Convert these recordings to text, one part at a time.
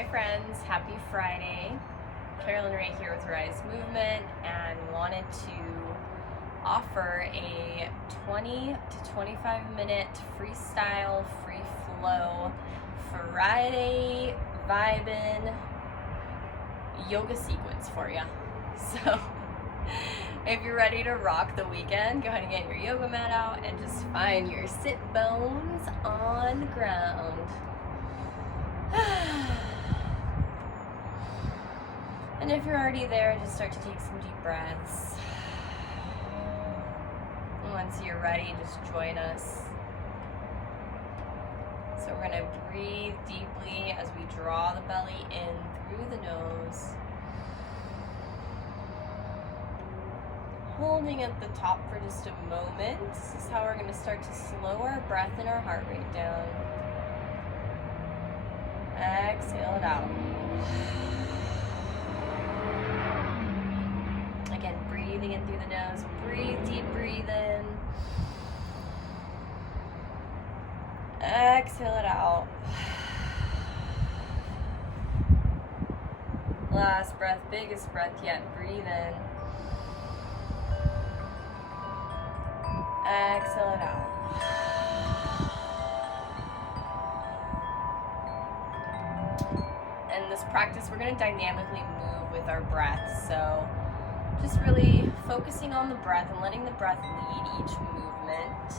Hi friends, happy Friday. Carolyn Ray here with Rise Movement and wanted to offer a 20 to 25 minute freestyle, free flow, Friday vibin' yoga sequence for you. So if you're ready to rock the weekend, go ahead and get your yoga mat out and just find your sit bones on the ground. And if you're already there, just start to take some deep breaths. And once you're ready, just join us. So we're going to breathe deeply as we draw the belly in through the nose. Holding at the top for just a moment. This is how we're going to start to slow our breath and our heart rate down. Exhale it out. Again, breathing in through the nose. Breathe deep, breathe in. Exhale it out. Last breath, biggest breath yet. Breathe in. Exhale it out. In this practice, we're going to dynamically move with our breath. So just really focusing on the breath and letting the breath lead each movement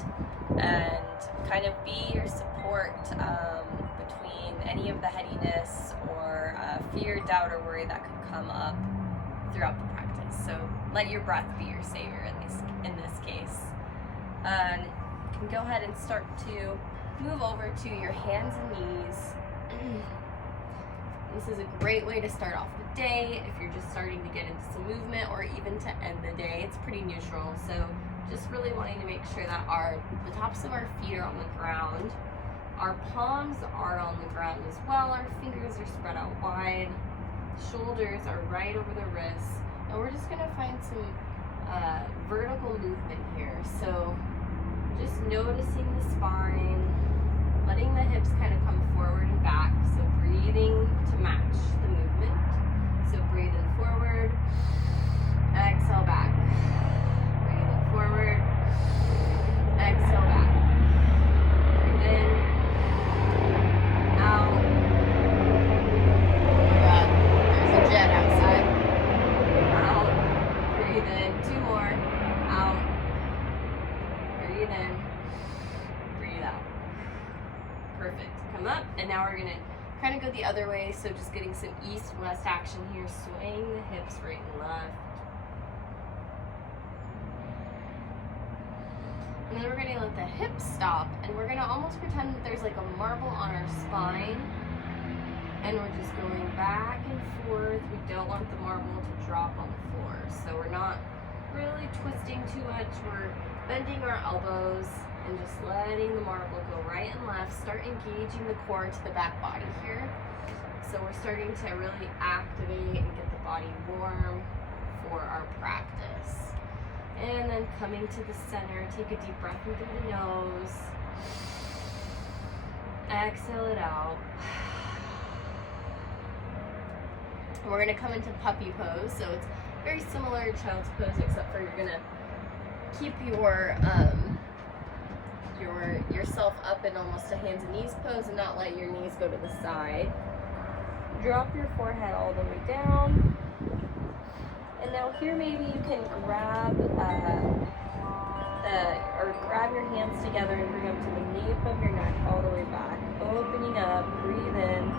and kind of be your support between any of the headiness or fear, doubt, or worry that could come up throughout the practice. So let your breath be your savior in this case. And you can go ahead and start to move over to your hands and knees. This is a great way to start off the day if you're just starting to get into some movement, or even to end the day. It's pretty neutral. So just really wanting to make sure that the tops of our feet are on the ground. Our palms are on the ground as well. Our fingers are spread out wide. Shoulders are right over the wrists. And we're just going to find some vertical movement here. So just noticing the spine, letting the hips kind of come forward and back. So breathing to match the movement. So breathe in forward, exhale back. Breathe in forward, exhale back. Breathe in, out. Oh my God, there's a jet outside. Out. Breathe in, two more. Out. Breathe in, breathe out. Perfect. Come up, and now we're gonna kind of go the other way, so just getting some east-west action here, swaying the hips right and left. And then we're gonna let the hips stop, and we're gonna almost pretend that there's like a marble on our spine, and we're just going back and forth. We don't want the marble to drop on the floor, so we're not really twisting too much. We're bending our elbows and just letting the marble go right and left. Start engaging the core to the back body here. So we're starting to really activate and get the body warm for our practice. And then coming to the center, take a deep breath in through the nose. Exhale it out. We're gonna come into puppy pose. So it's very similar to child's pose, except for you're gonna keep yourself up in almost a hands and knees pose and not let your knees go to the side. Drop your forehead all the way down. And now here maybe you can grab grab your hands together and bring them to the nape of your neck all the way back. Opening up, breathe in.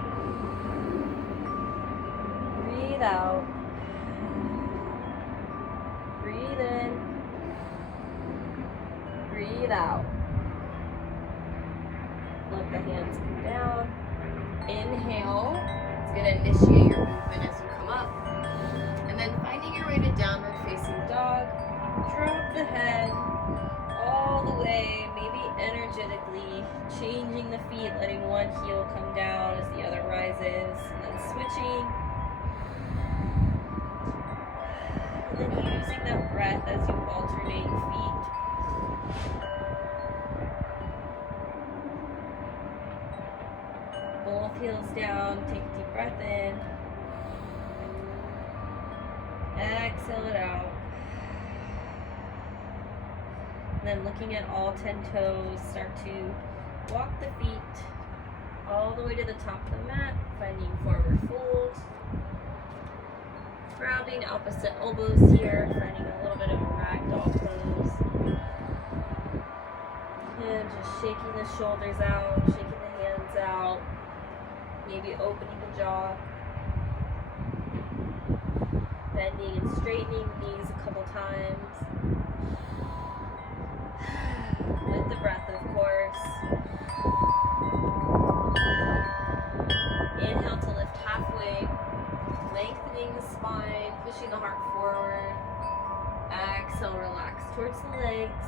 Breathe out. Breathe in. Breathe out. Let the hands come down. Inhale. It's going to initiate your movement as you come up. And then finding your way to downward facing dog. Drop the head all the way, maybe energetically changing the feet, letting one heel come down as the other rises, and then switching. And then using that breath as you alternate feet. Both heels down, take a deep breath in. Exhale it out. And then looking at all 10 toes, start to walk the feet all the way to the top of the mat, finding forward fold. Grabbing opposite elbows here, finding a little bit of a ragdoll pose. And just shaking the shoulders out, shaking the hands out, maybe opening the jaw. Bending and straightening knees a couple times. With the breath, of course. Inhale to lift halfway, lengthening the spine, pushing the heart forward. Exhale, relax towards the legs.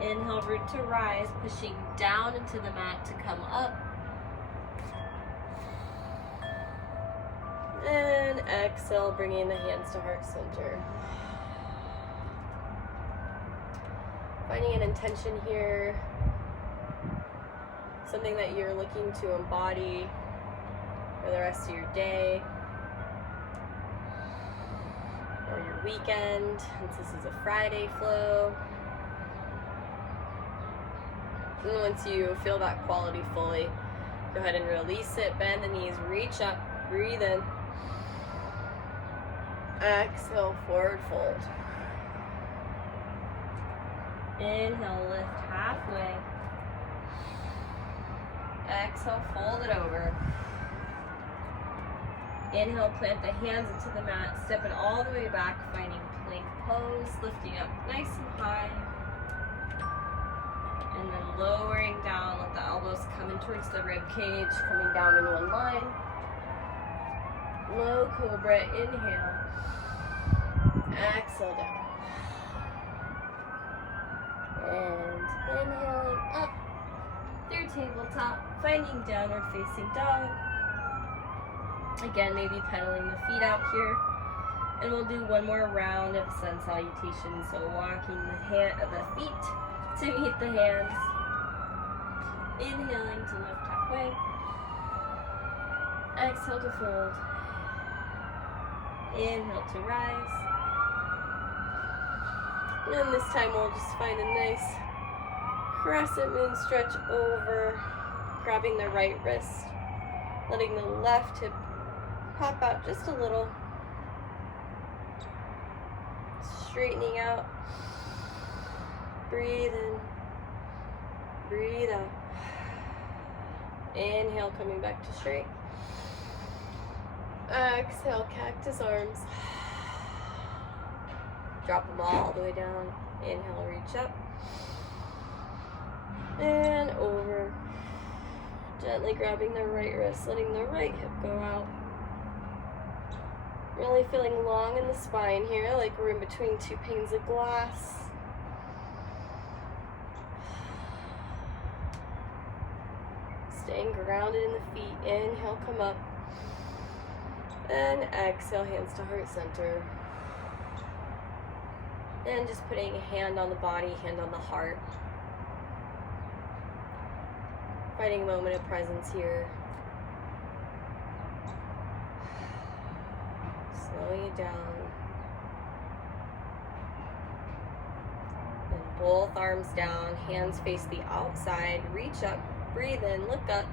Inhale, root to rise, pushing down into the mat to come up. And exhale, bringing the hands to heart center. Finding an intention here, something that you're looking to embody for the rest of your day or your weekend, since this is a Friday flow. And once you feel that quality fully, go ahead and release it, bend the knees, reach up, breathe in. Exhale, forward fold. Inhale, lift halfway. Exhale, fold it over. Inhale, plant the hands into the mat, stepping all the way back, finding plank pose, lifting up nice and high. And then lowering down, let the elbows come in towards the rib cage, coming down in one line. Low cobra, inhale. Exhale down. And inhaling up through tabletop, finding downward facing dog. Again, maybe pedaling the feet out here. And we'll do one more round of sun salutation. So walking the feet to meet the hands. Inhaling to lift halfway. Exhale to fold. Inhale to rise. And this time we'll just find a nice crescent moon stretch over, grabbing the right wrist, letting the left hip pop out just a little, straightening out, breathe in, breathe out, inhale, coming back to straight, exhale, cactus arms. Drop them all the way down. Inhale, reach up. And over. Gently grabbing the right wrist, letting the right hip go out. Really feeling long in the spine here, like we're in between two panes of glass. Staying grounded in the feet. Inhale, come up. And exhale, hands to heart center. And just putting a hand on the body, hand on the heart. Finding a moment of presence here. Slowing it down. And both arms down, hands face the outside. Reach up, breathe in, look up.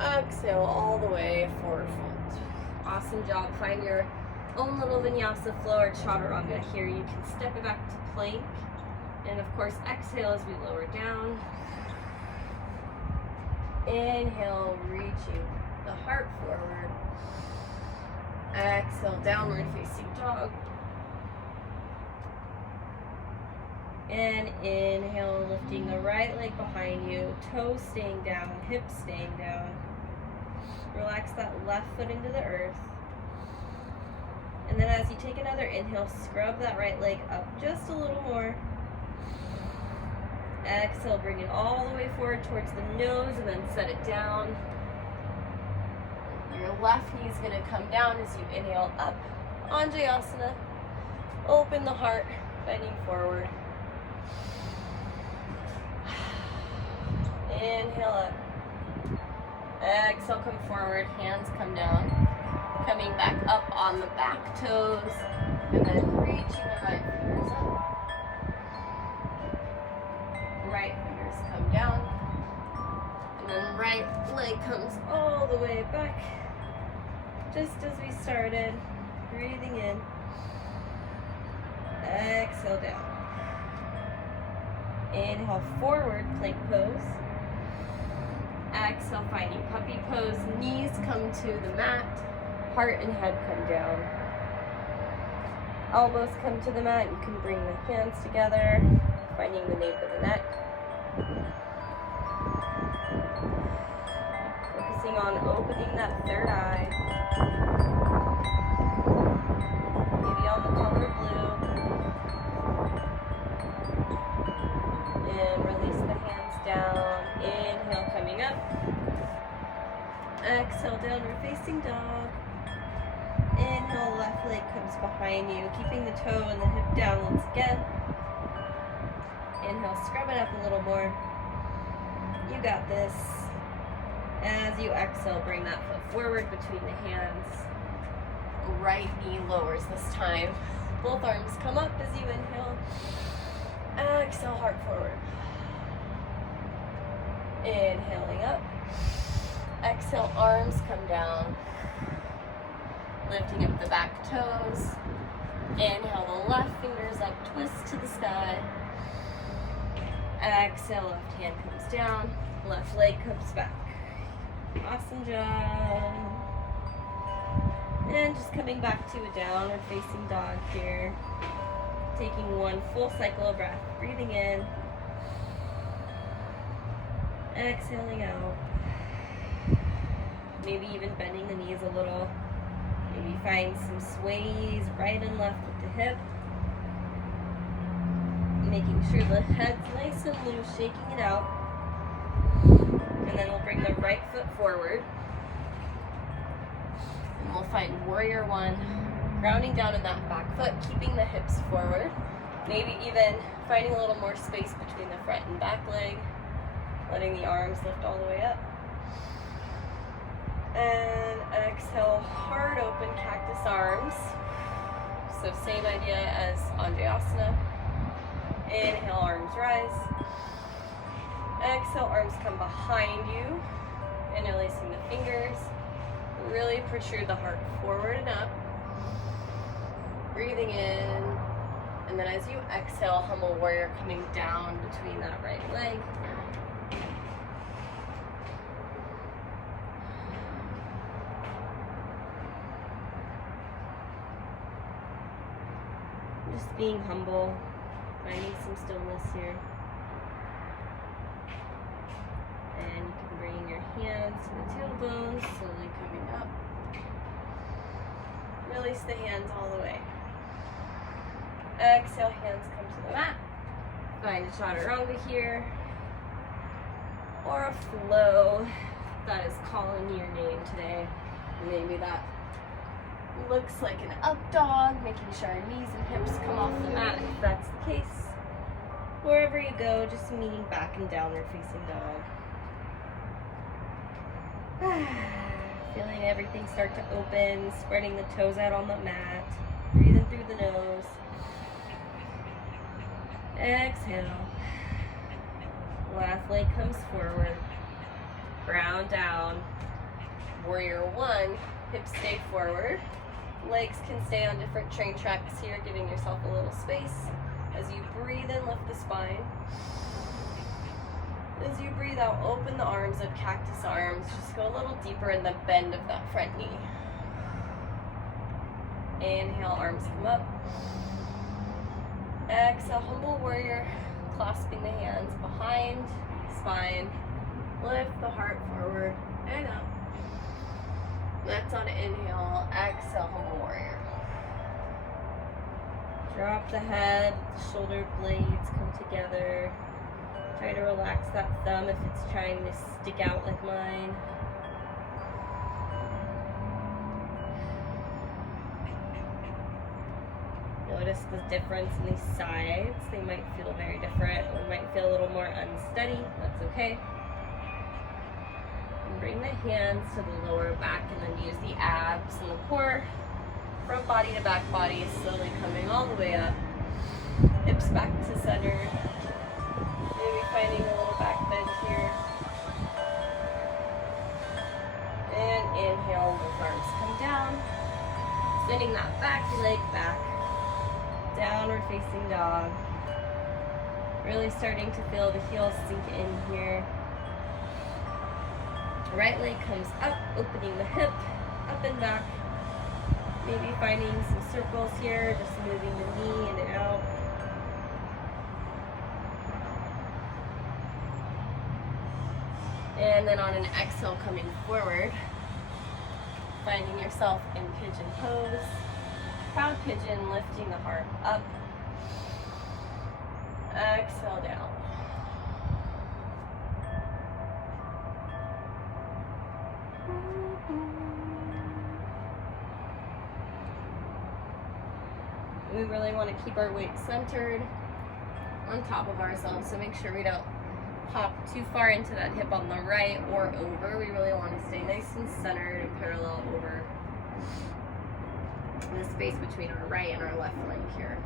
Exhale all the way, forward fold. Awesome job. Find your own little vinyasa flow or chaturanga here. You can step it back to plank. And of course, exhale as we lower down. Inhale, reaching the heart forward. Exhale, downward facing dog. And inhale, lifting the right leg behind you, toes staying down, hips staying down. Relax that left foot into the earth. And then as you take another inhale, scrub that right leg up just a little more. Exhale, bring it all the way forward towards the nose and then set it down. Your left knee is going to come down as you inhale up. Anjayasana. Open the heart, bending forward. Inhale up. Exhale, come forward, hands come down. Coming back up on the back toes, and then reaching the right fingers up. Right fingers come down, and then right leg comes all the way back, just as we started. Breathing in. Exhale down. Inhale, forward plank pose. Exhale, finding puppy pose. Knees come to the mat. Heart and head come down. Elbows come to the mat. You can bring the hands together, finding the nape of the neck. Focusing on opening that third eye. Maybe on the color blue. And release the hands down. Inhale, coming up. Exhale, downward facing dog. Inhale, left leg comes behind you, keeping the toe and the hip down once again. Inhale, scrub it up a little more. You got this. As you exhale, bring that foot forward between the hands. Right knee lowers this time. Both arms come up as you inhale. Exhale, heart forward. Inhaling up. Exhale, arms come down. Lifting up the back toes. Inhale, the left fingers up, twist to the sky. Exhale, left hand comes down. Left leg comes back. Awesome job. And just coming back to a downward facing dog here. Taking one full cycle of breath. Breathing in. Exhaling out. Maybe even bending the knees a little. Maybe find some sways right and left with the hip. Making sure the head's nice and loose, shaking it out. And then we'll bring the right foot forward. And we'll find warrior one. Grounding down in that back foot, keeping the hips forward. Maybe even finding a little more space between the front and back leg. Letting the arms lift all the way up. And exhale, heart open cactus arms. So same idea as Anjayasana. Inhale, arms rise. Exhale, arms come behind you. Interlacing the fingers. Really protrude the heart forward and up. Breathing in. And then as you exhale, humble warrior coming down between that right leg. Just being humble, finding some stillness here. And you can bring your hands to the tailbones, slowly coming up. Release the hands all the way. Exhale, hands come to the mat. Find a chaturanga here. Or a flow that is calling your name today. Maybe that looks like an up dog, making sure our knees and hips come off the mat if that's the case. Wherever you go, just meeting back in downward facing dog. Feeling everything start to open, spreading the toes out on the mat, breathing through the nose. Exhale. Left leg comes forward, ground down. Warrior one, hips stay forward. Legs can stay on different train tracks here, giving yourself a little space. As you breathe in, lift the spine. As you breathe out, open the arms up, cactus arms. Just go a little deeper in the bend of that front knee. Inhale, arms come up. Exhale, humble warrior, clasping the hands behind, spine. Lift the heart forward and up. That's on inhale. Exhale, humble warrior. Drop the head, shoulder blades come together. Try to relax that thumb if it's trying to stick out like mine. Notice the difference in these sides. They might feel very different or might feel a little more unsteady. That's okay. And bring the hands to the lower back and then use the abs and the core. Front body to back body, slowly coming all the way up. Hips back to center. Maybe finding a little back bend here. And inhale, both arms come down. Sending that back leg back. Downward facing dog. Really starting to feel the heels sink in here. Right leg comes up, opening the hip, up and back. Maybe finding some circles here, just moving the knee in and out. And then on an exhale, coming forward, finding yourself in pigeon pose. Proud pigeon, lifting the heart up. Exhale down. We really want to keep our weight centered on top of ourselves, so make sure we don't pop too far into that hip on the right or over. We really want to stay nice and centered and parallel over the space between our right and our left leg here.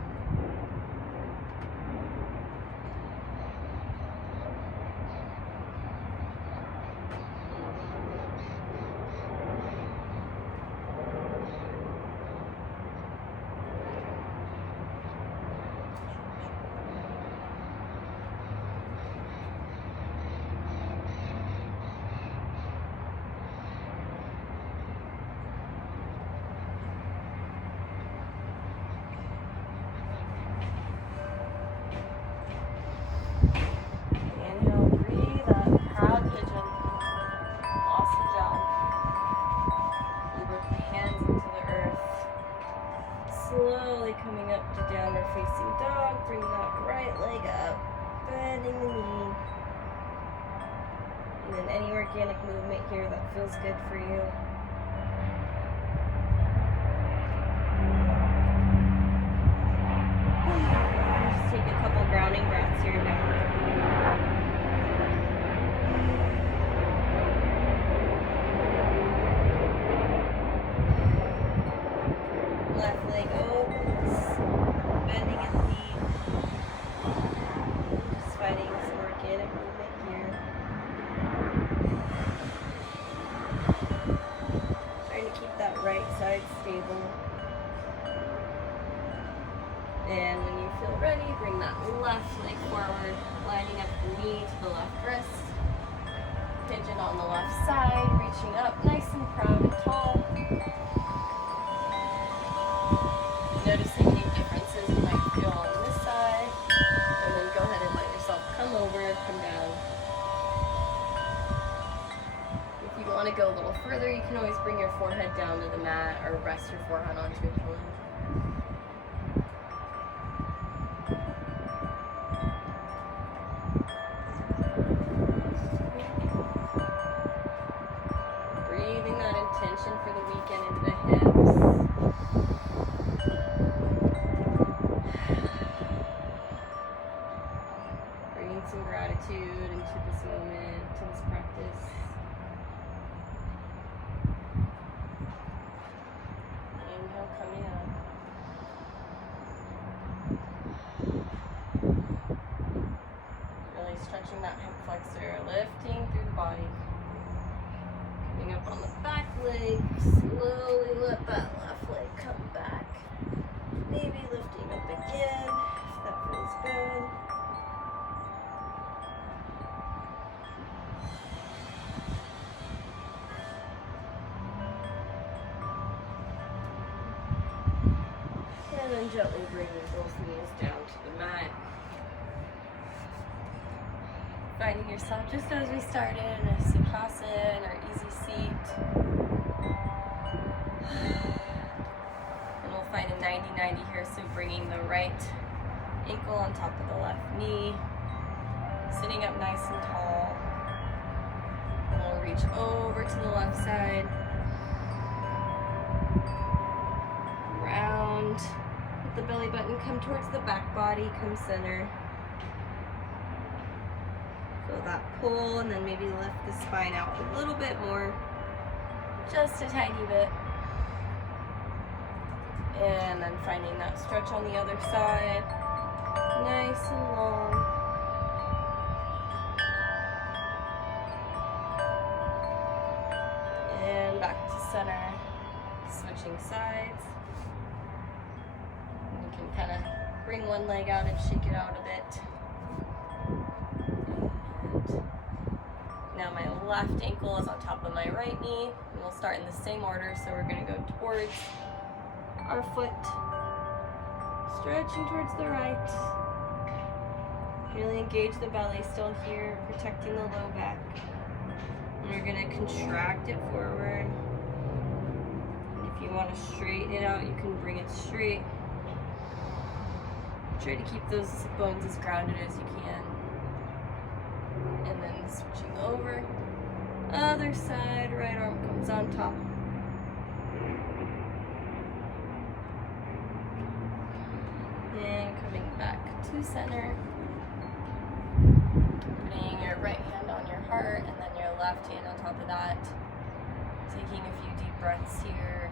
Slowly coming up to downward facing dog. Bring that right leg up, bending the knee. And then any organic movement here that feels good for you. Just take a couple grounding breaths here now. Left leg opens, bending at the knee. Just finding some organic movement here. Trying to keep that right side stable. And when you feel ready, bring that left leg forward, lining up the knee to the left wrist. Pigeon on the left side, reaching up nice and proud and tall. Noticing any differences you might feel on this side, and then go ahead and let yourself come over, come down. If you want to go a little further, you can always bring your forehead down to the mat or rest your forehead onto your pillow. Breathing that intention for the weekend into the hips. Some gratitude into this moment, to this practice. Inhale, coming up. Really stretching that hip flexor, lifting through the body. Coming up on the back leg, slowly let that left leg come back. Maybe lifting up again, if that feels good. And then gently bringing both knees down to the mat. Finding yourself just as we started in a sukhasana or easy seat. And we'll find a 90-90 here, so bringing the right ankle on top of the left knee. Sitting up nice and tall. And we'll reach over to the left side. Round. The belly button come towards the back body, come center. Feel that pull, and then maybe lift the spine out a little bit more, just a tiny bit. And then finding that stretch on the other side, nice and long. And back to center, switching sides. And you can kind of bring one leg out and shake it out a bit. And now my left ankle is on top of my right knee. And we'll start in the same order, so we're going to go towards our foot, stretching towards the right. Really engage the belly still here, protecting the low back. And we're going to contract it forward. And if you want to straighten it out, you can bring it straight. Try to keep those bones as grounded as you can. And then switching over. Other side, right arm comes on top. And coming back to center. Putting your right hand on your heart and then your left hand on top of that. Taking a few deep breaths here.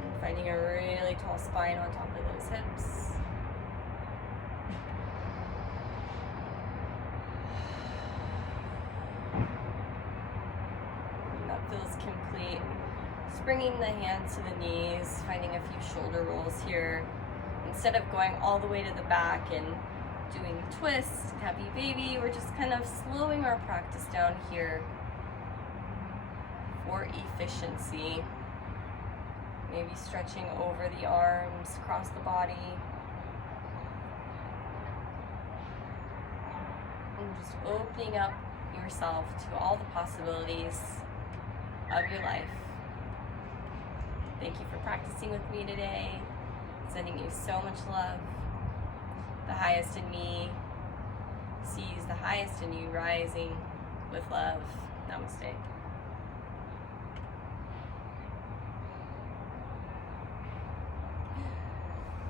And finding a really tall spine on top of those hips. Feels complete. Just bringing the hands to the knees, finding a few shoulder rolls here. Instead of going all the way to the back and doing twists, happy baby, we're just kind of slowing our practice down here for efficiency. Maybe stretching over the arms, across the body. And just opening up yourself to all the possibilities of your life. Thank you for practicing with me today. Sending you so much love. The highest in me sees the highest in you rising with love. Namaste.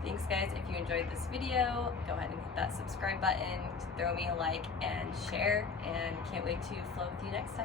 Thanks guys. If you enjoyed this video, go ahead and hit that subscribe button, throw me a like and share, and can't wait to flow with you next time.